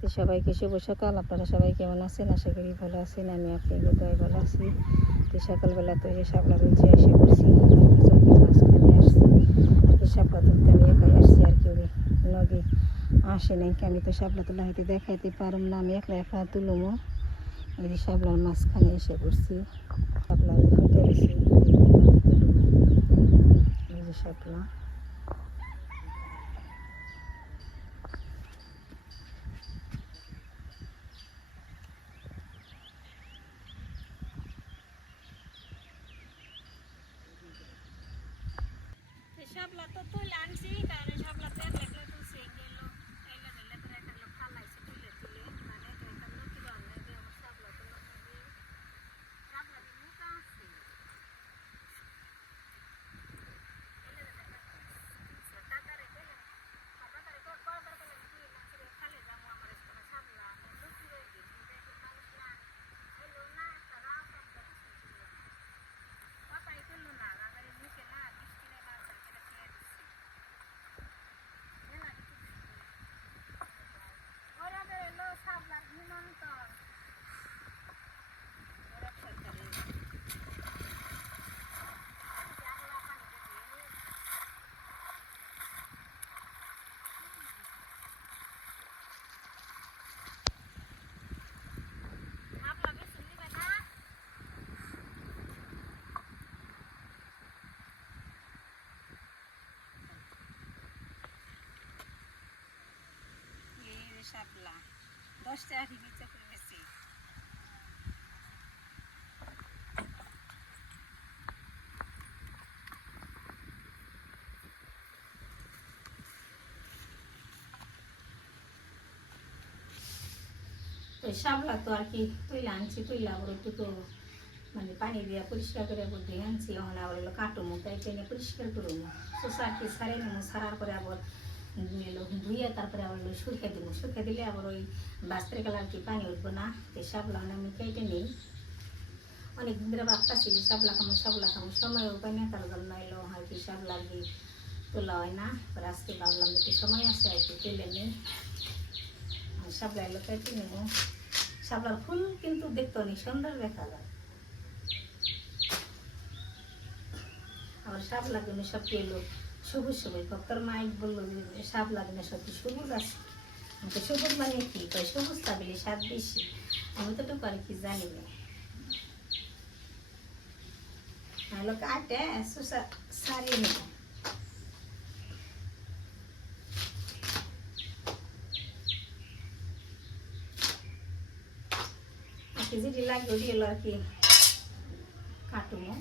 তো সবাইকে শুভ সকাল। আপনারা সবাই কেমন আছেন? আশা করি ভালো আছেন। আমি আপনাদের দয় ভালো আছি। তো সকালবেলা তো এই শাপলা তুলছি, এসে করছি মাঝখানে আসছি আর কি। শাপলা তুলতে আমি একাই আসছি, আর কেউ নদী আসে নাই। আমি তো শাপলা তোলা হয়তো দেখাইতে পারম না, আমি একলা একলা তুলমো। এই যে শাপলার মাঝখানে এসে করছি, শাপলা ফুটে গেছি, এই যে শাপলা। শাপলা তো তুলে আনছি, কারণ শাপলা তো একলা একলা তুলছে গেল এলে ধরলে করে একটা লোক ফালাইছে তুলে তুলে, মানে তো একটা লোক কি রান্না দিয়ে আমার শাপলা তো শাপলা দিয়ে মোটা আছে টাকারে গেলে টাকারে করার গেলে তুই মাছের খালে যাবো আমার কোনো শাপলা লুচি রয়ে গেছে মানুষ না এলো না তারা পাতাই তুললো না রাগারি মুখে না বৃষ্টি নেই মাছ এটা খেয়ে দিচ্ছি ওরা এলো শাপলার হিমন্ত শাপলা 10 টাকা কেজি চক্র বেশি। তো শাপলা তো আর কি তুইলা আনছি, তুইলা আবার একটু তো মানে পানি দিয়ে পরিষ্কার করে দিয়ে আনছি। এখন আবার এলো কাটুমো, তাই টেনে পরিষ্কার করবো, শোষা আর কি সারে নেবো। সারার পরে আবার এলো ধুয়ে তারপরে আবার শুকিয়ে দেবো। শুকিয়ে দিলে আবার ওই বাস্তের কালার কি পানি উঠবো না। তো শাপলা আমি কেটে নিই। অনেকদিন ধরে ভাবতেছি যে শাপলা খামো সময় উপায় না, তার জন্য এলো আর কি শাপলা আর কি তোলা হয় না। আজকে ভাবলাম একটু সময় আছে আর কি তুলে নিই। শাপলা এলো কেটে নেব। শাপলার ফুল কিন্তু দেখতে অনেক সুন্দর দেখা যায়। আবার শাপলা কিন্তু সব এলো সবুজ সবুজ। ভক্তর মাইক বললো যে শাপলা কিন্তু সত্যি সবুজ আছে। আমি সবুজ মানে কি কয়, সবুজ থাকলে স্বাদ বেশি। আমি তো টুকু আর কি জানি না। হলো কাটে সারিয়ে নেব। আর কি যেটি লাগবে ওটি এলো আর কি কাটুমো।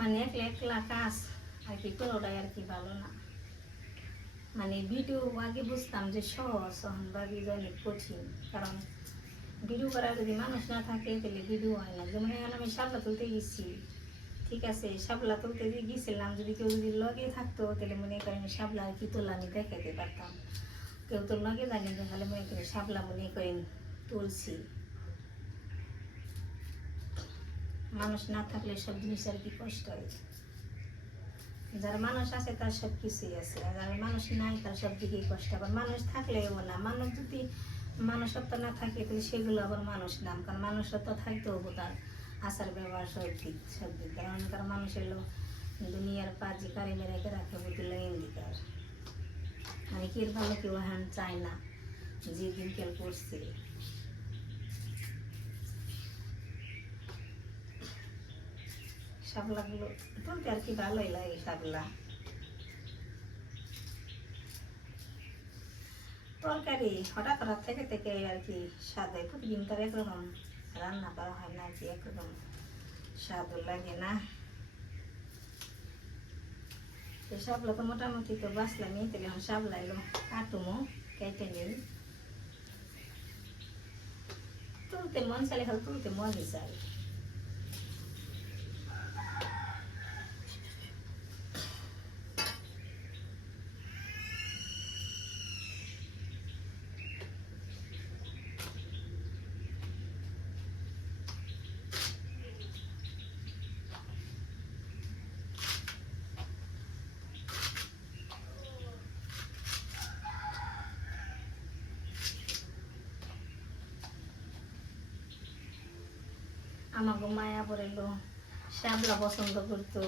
মানে একলা একলা কাজ আর কি কোনোটাই আর কি ভালো না। মানে ভিডিও আগে বুঝতাম যে সহজ, এখন বাকি অনেক কঠিন। কারণ ভিডিও করার যদি মানুষ না থাকে তাহলে ভিডিও হয় না। যেমন এখন আমি শাপলা তুলতে গেছি, ঠিক আছে, শাপলা তুলতে গিয়েছিলাম, যদি কেউ যদি লগে থাকতো তাহলে মনে করেন শাপলা আর কি তোলা আমি দেখাতে পারতাম। কেউ তো লগে জানেন তাহলে মনে করেন শাপলা মনে করেন তুলছি। মানুষ না থাকলে সব জিনিস আর কি কষ্ট হয়। যারা মানুষ আছে তার সব কিছুই আছে, আর যারা মানুষ নাই তার সব দিকেই কষ্ট। আবার মানুষ থাকলেও না, মানুষ যদি মানুষত্ব না থাকে তাহলে সেগুলো আবার মানুষ নাম। কারণ মানুষত্ব থাকতে হবো তার আচার ব্যবহার সব দিক কারণ মানুষের লোক দুনিয়ার পাজি কারি মেরাকে রাখে বুঝল ইন্দিকার। মানে কি ভালো কেউ হ্যান চায় না যে দিনকাল করছে। শাপলাগুলো তুলতে আর কি ভালোই লাগে। শাপলা তরকারি হঠাৎ হঠাৎ থেকে থেকে আর কি স্বাদ হয়। প্রতিদিন তো একরকম রান্না করা হয় না, আর কি একরকম স্বাদও লাগে না। তো শাপলা তো মোটামুটি তো বাঁচলামই। তাহলে এখন শাপলা এলো কাটুমো, কেটে নিই। তো তুলতে মন চাইলে খালি তুলতে মনই চাই। আমাকে মায়া পড়েলো শ্যামলা পছন্দ করতো,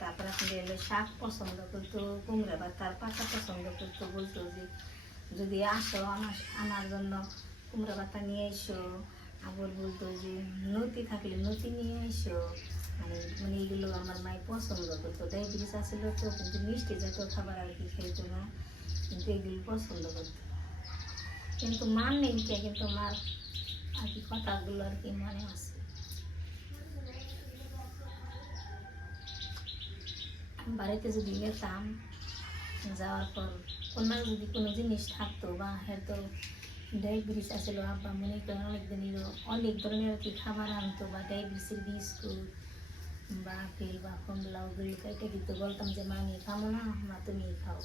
তারপরে আপনি এলো শাক পছন্দ করতো, কুমড়া পাতার পাতা পছন্দ করতো, বলতো যে যদি আসো আমার জন্য কুমড়া পাতা নিয়ে এসো। আবার বলতো যে নতি থাকলে নতি নিয়ে এসো। মানে এগুলো আমার মায়ের পছন্দ করতো। ডায়াবেটিস আসলে তো, কিন্তু মিষ্টি জাতীয় খাবার আর কি খাইতো না, কিন্তু এগুলো পছন্দ করতো। কিন্তু মার নেই কে, কিন্তু মার আর কি কথাগুলো আর কি মনে আছে। বাড়িতে যদি যেতাম, যাওয়ার পর কোনো যদি কোনো জিনিস থাকতো বা হয়তো ডায়াবেটিস আসলে আব্বা মনে করেন অনেক ধরনের আর কি খাবার আনতো, বা ডায়াবেটিসের বিস্কুট বা আপেল বা কমলা ওগুলো কেটে দিত, বলতাম যে মা আমি খাবো না, মা তুমি খাও।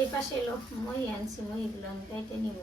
এই পাশে এলো মই আনছি, মইগুলো আমি কেটে নিব।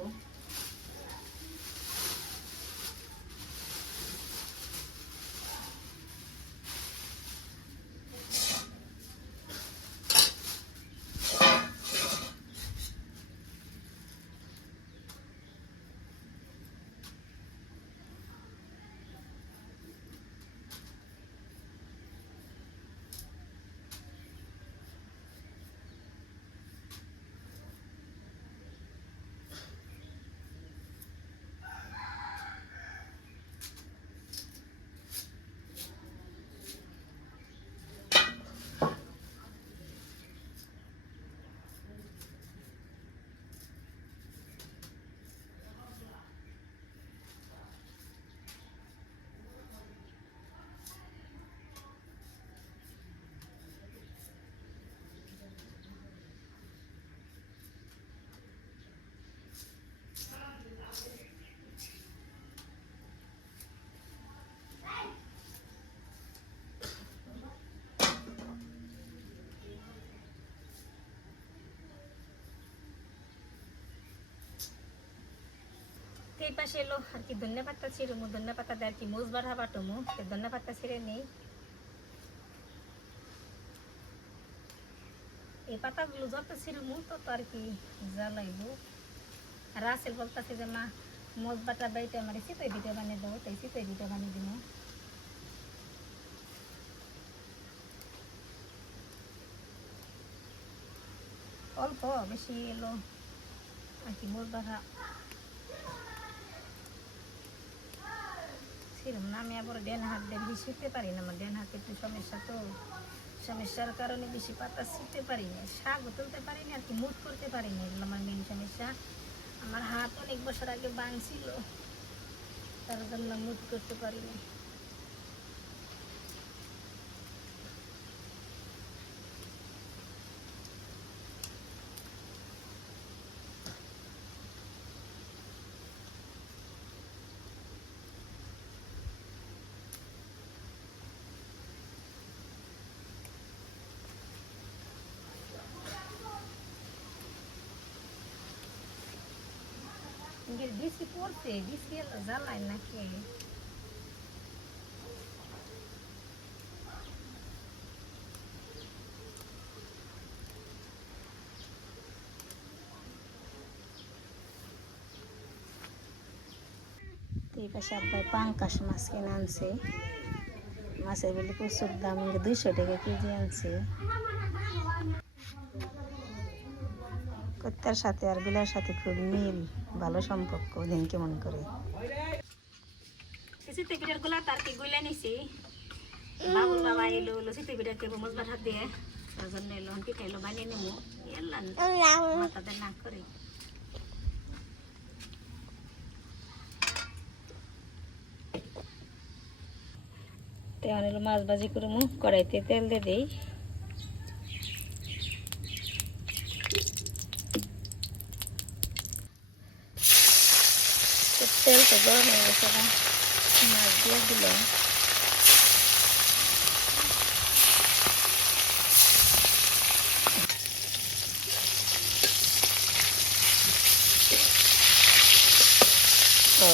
এই পাশে এলো আর কি ধনিয়া পাতা ছিঁড়মু, ধনিয়া পাতা দিয়ে আর কি মোজ বাড়া বাটমু। ধনিয়া পাতা ছিঁড়ে নেই। এই পাতাগুলো যত ছিঁড়মু তত আর কি জ্বালাইব। আর রাসেল বলতেছে যে মা মোজ বাটা বাইতে আমার চিতই পিঠা বানিয়ে দেবো, তাই চিতই পিঠা বানিয়ে দিব। অল্প বেশি এলো আর কি মোজ বাটা ছিঁড়ম না। আমি আবার ডেন হাত দিয়ে বেশি ছিঁড়তে পারি না, আমার ডেন হাতে একটু সমস্যা, তো সমস্যার কারণে বেশি পাতা ছিঁড়তে পারি না, শাকও তুলতে পারি না আর কি, মুট করতে পারি না। এগুলো আমার মেন সমস্যা। আমার হাত অনেক বছর আগে ভাঙছিল, তার জন্য মুট করতে পারি না। ডিসি পড়ছে, ডিসি জ্বালায় নাকি? এই পাশে আব্বাই পাঙ্কাশ মাছ কিনে আনছে। মাছের বলে প্রচুর দাম, 200 টাকা কেজি আনছে। কত্তার সাথে আর বিলার সাথে খুব মিল, ভালো সম্পর্ক। দিন কেমন করে চিতই পিঠার গুলা তার কি গুলা নিছি। বাবুর বাবা এলো চিতই পিঠাকে মজবার হাত দিয়ে, তার জন্য এলো পিঠা এলো বানিয়ে নেবো। মাথাতে না করে তেল মাছ ভাজি করবো, কড়াইতে তেল দিয়ে দিই। তেল তো গরম হয়ে গেছে না, মাছ দিয়ে দিলাম। ও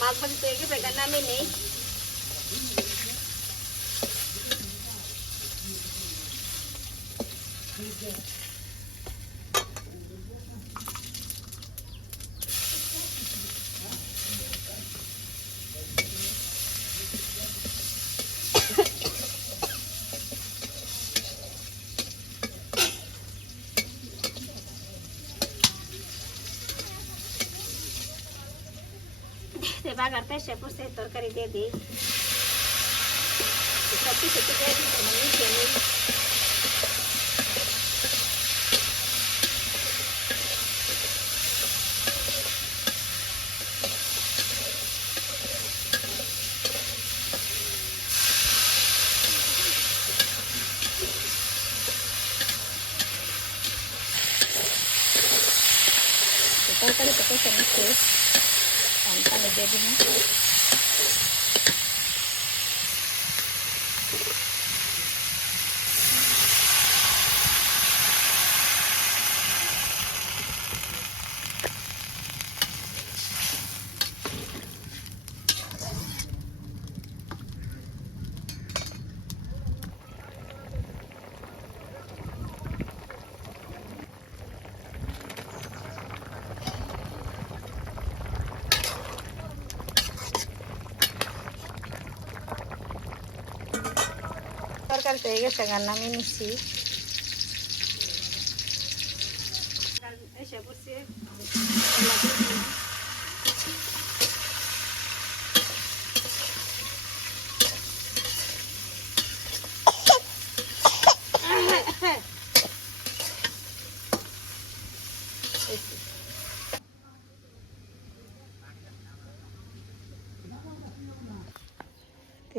মাছ ভাজি তো এগিয়ে বেকার নামে নেই। বাগারটা এসে পড়ছে, তরকারি দিয়ে দিই, সব কিছু দিয়ে দিতে মিশিয়ে নিই। তরকারি তো কষে নিচ্ছে, পানি দিয়ে দিন। তরকারি তো হয়ে গেছে, গান নামিয়ে নিচ্ছি। এসে পড়ছে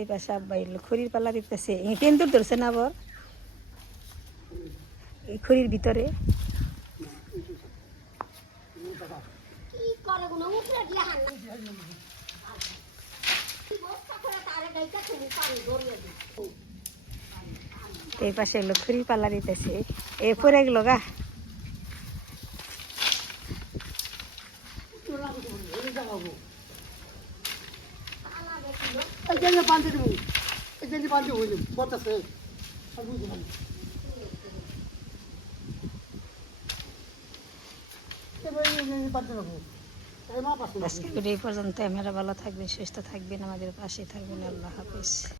এই পাশে আব্বা এলো খড়ির পাল্লা দিতেছে, তেন্দুর ধরছে না আবার এই খড়ির ভিতরে। এই পাশে এলো খড়ির পাল্লা দিতেছে, এ পরে গেল গা। আজকে এই পর্যন্ত। আপনারা ভালো থাকবেন, সুস্থ থাকবেন, আমাদের পাশে থাকবেন। আল্লাহ হাফেজ।